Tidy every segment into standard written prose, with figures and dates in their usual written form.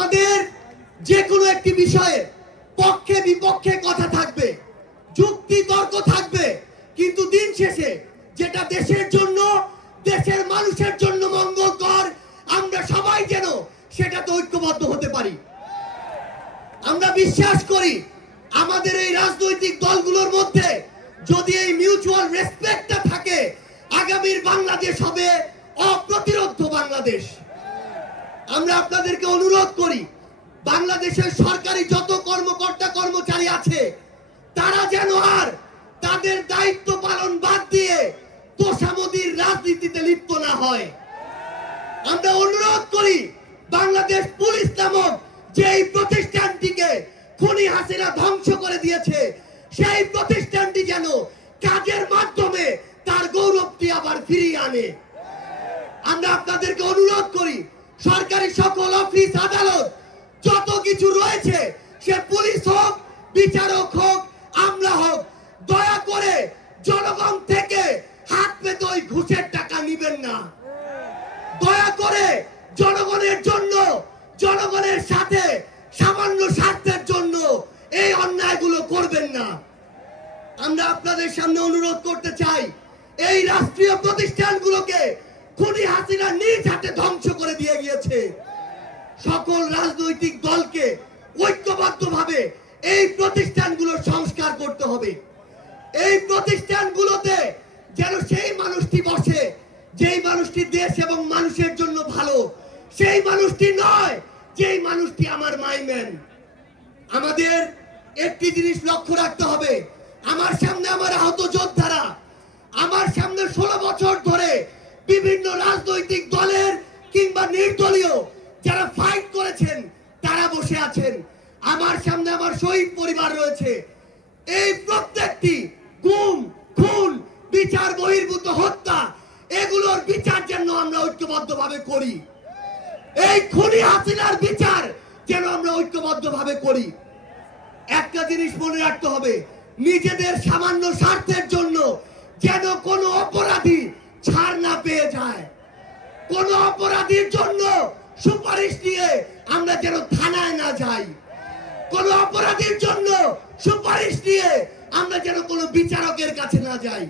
আমাদের যে কোনো একটি বিষয়ে পক্ষে বিপক্ষে কথা থাকবে, যুক্তি তর্ক থাকবে, কিন্তু দিন শেষে যেটা দেশের জন্য, দেশের মানুষের জন্য মঙ্গলকর, আমরা সবাই যেন সেটাতে ঐক্যবদ্ধ হতে পারি। আমরা বিশ্বাস করি আমাদের এই রাজনৈতিক দলগুলোর মধ্যে যদি এই মিউচুয়াল রেসপেক্টটা থাকে, আগামীর বাংলাদেশ হবে অপ্রতিরোধ বাংলাদেশ। আমরা আপনাদেরকে অনুরোধ করি, বাংলাদেশের সরকারি যত কর্মকর্তা কর্মচারী আছে তারা যেন আর তাদের দায়িত্ব পালন বাদ দিয়ে তোষামোদির রাজনীতিতে লিপ্ত না হয়। আমরা অনুরোধ করি, বাংলাদেশ পুলিশ নামক যেই প্রতিষ্ঠানটিকে খুনি হাসিনা ধ্বংস করে দিয়েছে, সেই প্রতিষ্ঠানটি যেন কাজের মাধ্যমে তার গৌরবটি আবার ফিরিয়ে আনে। আমরা আপনাদেরকে অনুরোধ করি, সরকারি সকল অফিস আদালত যত কিছু রয়েছে, সে পুলিশ হোক, বিচারক হোক, আমলা হোক, দয়া করে জনগণ থেকে হাত পেতে ওই ঘুষের টাকা নিবেন না। দয়া করে জনগণের জন্য, জনগণের সাথে সামান্য স্বার্থের জন্য এই অন্যায়গুলো করবেন না। আমরা আপনাদের সামনে অনুরোধ করতে চাই, এই রাষ্ট্রীয় প্রতিষ্ঠানগুলোকে খুনি হাসিনা নিজ হাতে ধ্বংস করে দিয়ে গিয়েছে। সকল রাজনৈতিক দলকে ঐক্যবদ্ধভাবে এই প্রতিষ্ঠানগুলোর সংস্কার করতে হবে। এই প্রতিষ্ঠানগুলোতে যেন সেই মানুষটি বসে যেই মানুষটি দেশ এবং মানুষের জন্য ভালো, সেই মানুষটি নয় যেই মানুষটি আমার মাইম্যান। আমাদের একটি জিনিস লক্ষ্য রাখতে হবে, আমার সামনে আমার আহত যোদ্ধারা, আমার সামনে 16 বছর ধরে বিভিন্ন রাজনৈতিক দলের কিংবা নির্দলীয় যারা ফাইট করেছেন তারা বসে আছেন। আমার সামনে আমার শহীদ পরিবার রয়েছে। এই প্রত্যেকটি গুম, খুন, বিচার বহির্ভূত হত্যা, এগুলোর বিচার যেন আমরা ঐক্যবদ্ধভাবে করি। এই খুনি হাসিনার বিচার যেন আমরা ঐক্যবদ্ধভাবে করি। একটা জিনিস মনে রাখতে হবে, নিজেদের সামান্য স্বার্থের জন্য যেন কোনো অপরাধী ছাড় না পেয়ে যায়। কোন অপরাধীর জন্য সুপারিশ নিয়ে আমরা যেন থানায় না যাই। কোন অপরাধীর জন্য সুপারিশ নিয়ে আমরা যেন কোনো বিচারকের কাছে না যাই।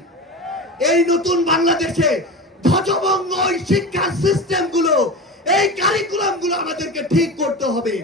এই নতুন বাংলাদেশে ধ্বজভঙ্গ শিক্ষার সিস্টেমগুলো, এই কারিকুলামগুলো আমাদেরকে ঠিক করতে হবে।